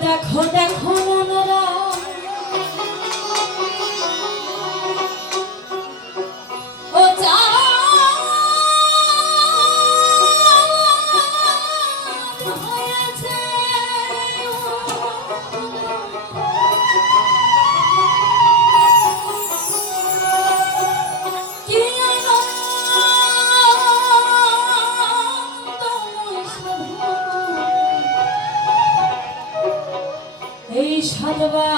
দেখো দেখো মনোরা ও হয়েছে কি এই সাধবা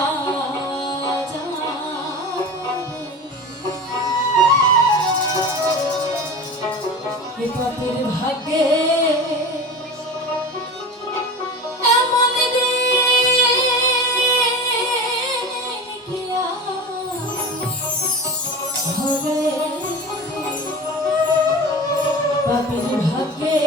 পাপের ভাগ্যে এমন হবে পাপের ভাগ্যে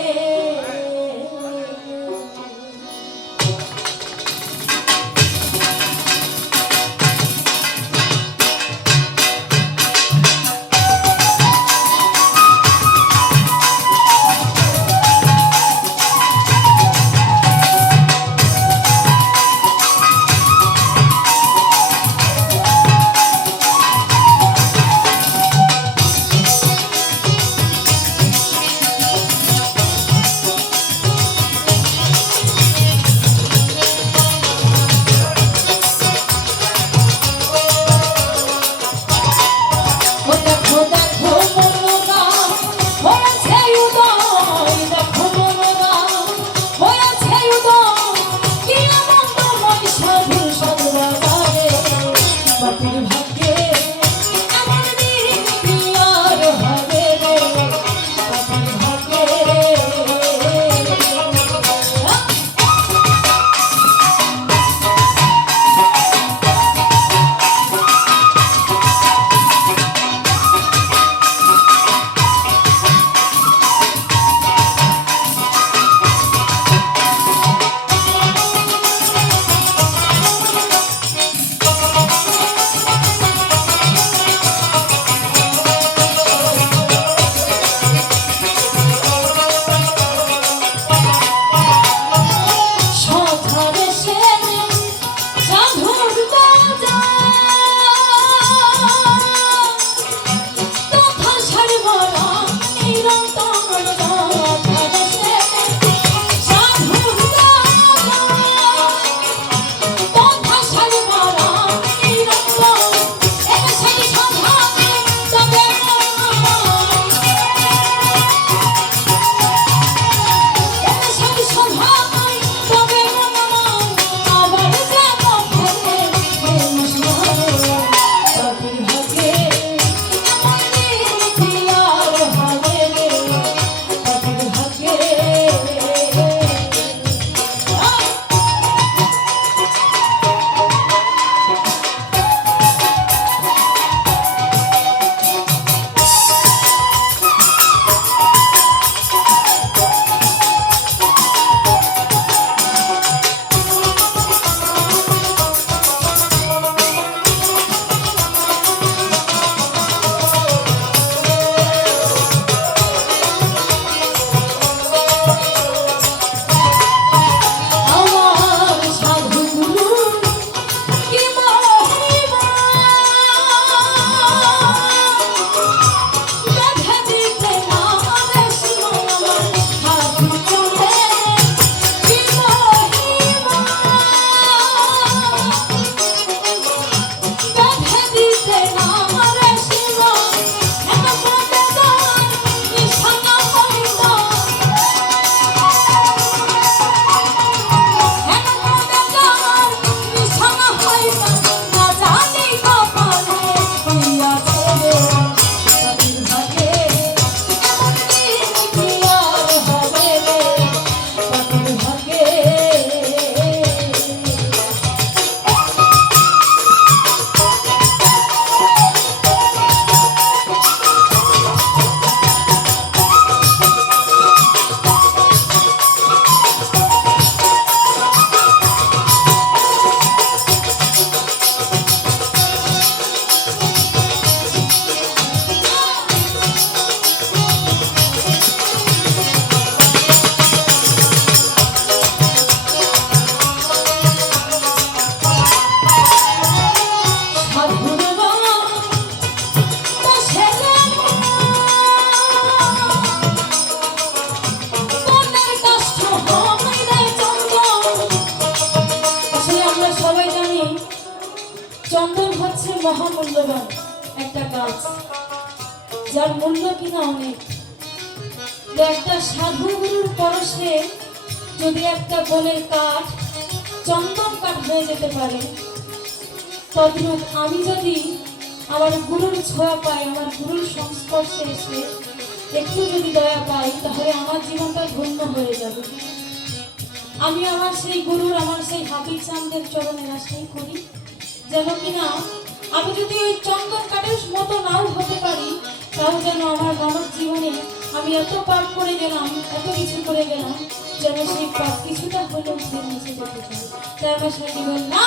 মহামূল্যবান একটা গাছ, যার মূল্য কিনা অনেক। তো একটা সাধু গুরুর পরশে যদি একটা বনের কাঠ চন্দন কাঠ হয়ে যেতে পারে, তদ্রূপ আমি যদি আমার গুরুর ছোঁয়া পাই, আমার গুরুর সংস্পর্শে এসে একটু যদি দয়া পাই, তাহলে আমার জীবনটা ধন্য হয়ে যাবে। আমি আমার সেই গুরুর, আমার সেই হাবিব চাঁদের চরণের আশাই করি, যেন কিনা আমি যদি ওই চন্দন কাঠের মতো নাও হতে পারি, তাও যেন আমার মানব জীবনে আমি এত পাপ করে গেলাম, এত কিছু করে গেলাম, যেন সেই পাপ কিছুটা হলেও মুছে যেতে পারে। তাই আমার সাথে বল না